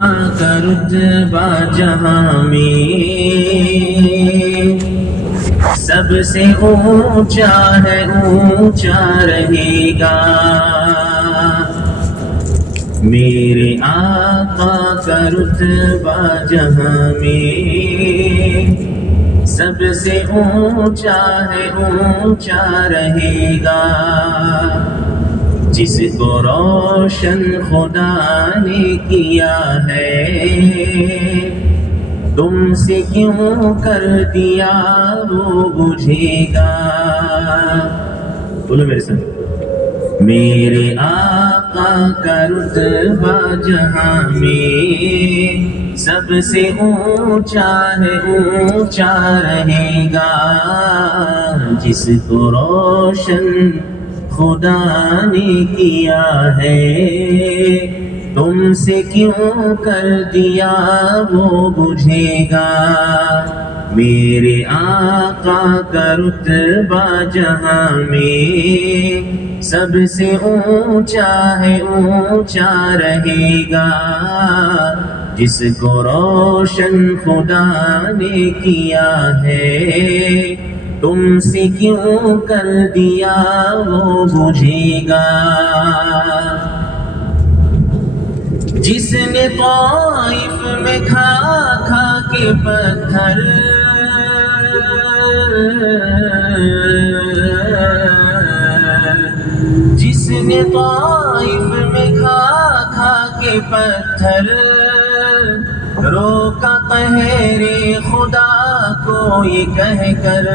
کا رتبہ جہاں میں سب سے اونچا ہے، اونچا رہے گا۔ میرے آقا کا رتبہ جہاں میں سب سے اونچا ہے، اونچا رہے گا۔ جس کو روشن خدا نے کیا ہے، تم سے کیوں کر دیا وہ بجھے گا۔ بولو میرے ساتھ، میرے آقا کا رتبہ جہاں میں سب سے اونچا ہے، اونچا رہے گا۔ جس کو روشن خدا نے کیا ہے، تم سے کیوں کر دیا وہ بجھے گا۔ میرے آقا کا رتبہ جہاں میں سب سے اونچا ہے، اونچا رہے گا۔ جس کو روشن خدا نے کیا ہے، تم سے کیوں کر دیا وہ بجھے گا۔ جس نے طائف میں کھا کھا کے پتھر، جس نے طائف میں کھا کھا کے پتھر، روکا قہر خدا کو یہ کہہ کر،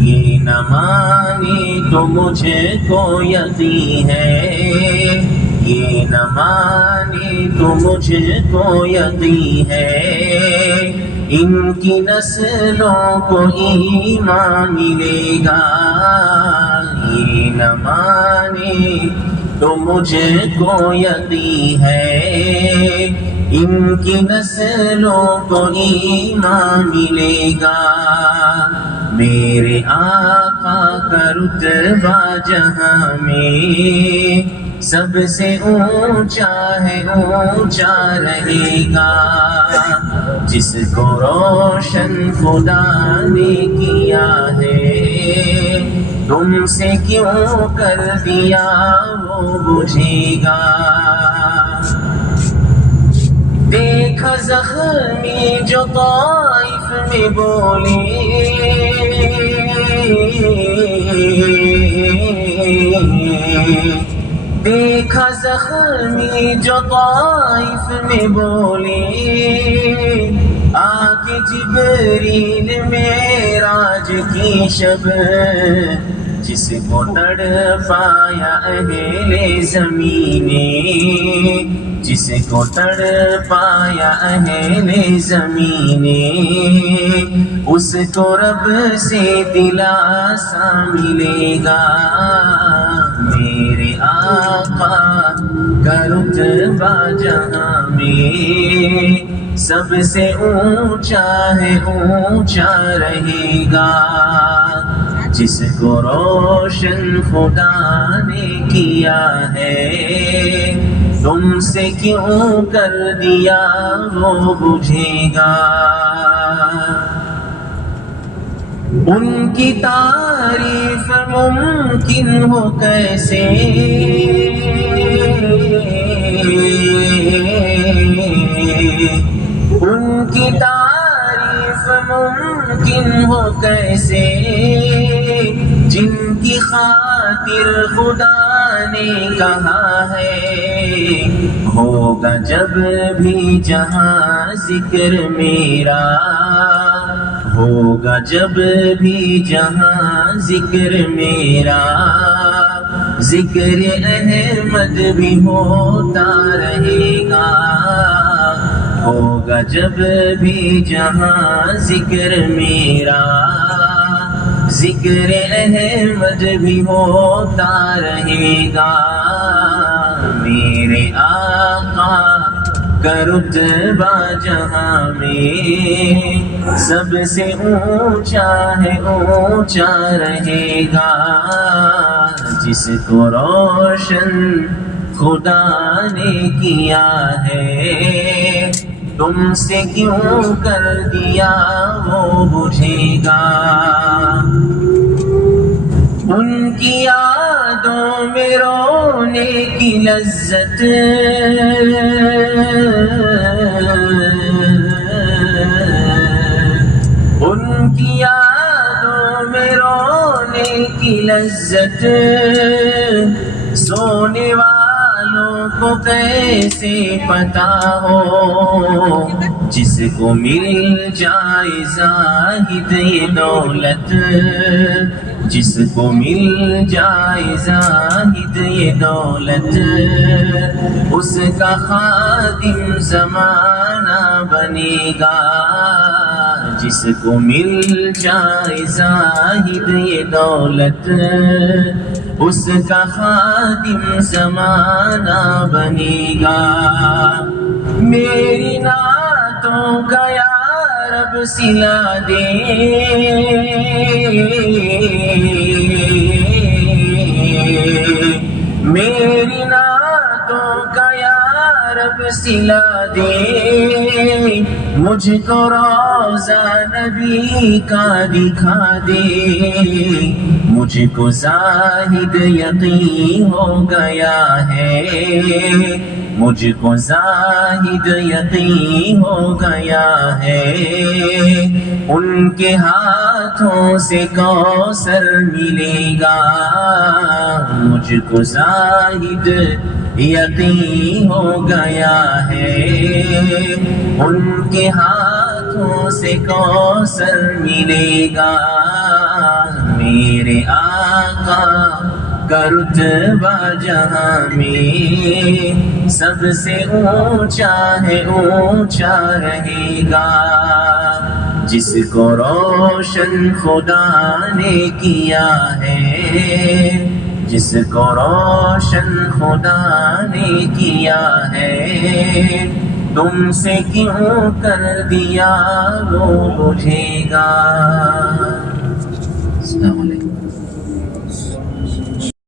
یہ نہ مانے تو مجھے کو یقین ہے، یہ نہ مانے تو مجھے کو یقین ہے۔ ان کی نسلوں کو ایمان ملے گا، یہ نہ مانے تو مجھے کو یقین ہے۔ ان کی نسلوں کو ایمان ملے گا۔ میرے آقا کا رتبہ جہاں میں سب سے اونچا ہے، اونچا رہے گا۔ جس کو روشن خدا نے کیا ہے، تم سے کیوں کر دیا وہ بجھے گا۔ دیکھا زخمی جو طائف میں بولے، دیکھا زخمی جو طائف میں بولے، آکے جبریل معراج کی شب، جس کو تڑپایا اہل زمین، جس کو تڑپایا اہل زمین، اس کو رب سے دلاسا ملے گا۔ میرے آقا کا رتبہ جہاں میں سب سے اونچا ہے، اونچا رہے گا۔ جس کو روشن خدا نے کیا ہے، تم سے کیوں کر دیا وہ بجھے گا۔ ان کی تعریف ممکن ہو کیسے، ان کی تعریف ممکن ہو کیسے، جن کی خاطر خدا نے کہا ہے، ہوگا جب بھی جہاں ذکر میرا، ہوگا جب بھی جہاں ذکر میرا، ذکر احمد بھی ہوتا رہے گا۔ ہوگا جب بھی جہاں ذکر میرا، ذکر احمد بھی ہوتا رہے گا۔ میرے آقا کا رتبہ جہاں میں سب سے اونچا ہے، اونچا رہے گا۔ جس کو روشن خدا نے کیا ہے، تم سے کیوں کر دیا وہ بجھے گا۔ ان کی یادوں میں رونے کی لذت، ان کی یادوں میں رونے کی لذت، سونے والوں کو کیسے پتا ہو، جس کو مل جائے زاہد یہ دولت، جس کو مل جائے زاہد یہ دولت، اس کا خادم زمانہ بنے گا۔ جس کو مل جائے زاہد یہ دولت، اس کا خادم زمانہ بنے گا۔ میری نعتوں کا یا رب سلا دے، میری نعتوں کا یا رب سلا دے، مجھ کو روضہ نبی کا دکھا دے، مجھ کو زاہد یقین ہو گیا ہے، مجھ کو زاہد یقین ہو گیا ہے، ان کے ہاتھوں سے کوثر ملے گا۔ مجھ کو زاہد یقین ہو گیا ہے، ان کے ہاتھوں سے کوثر ملے گا۔ میرے آقا کا رتبہ جہاں میں سب سے اونچا ہے، اونچا رہے گا۔ جس کو روشن خدا نے کیا ہے، جس کو روشن خدا نے کیا ہے، تم سے کیوں کر دیا وہ بجھے گا۔ السلام علیکم۔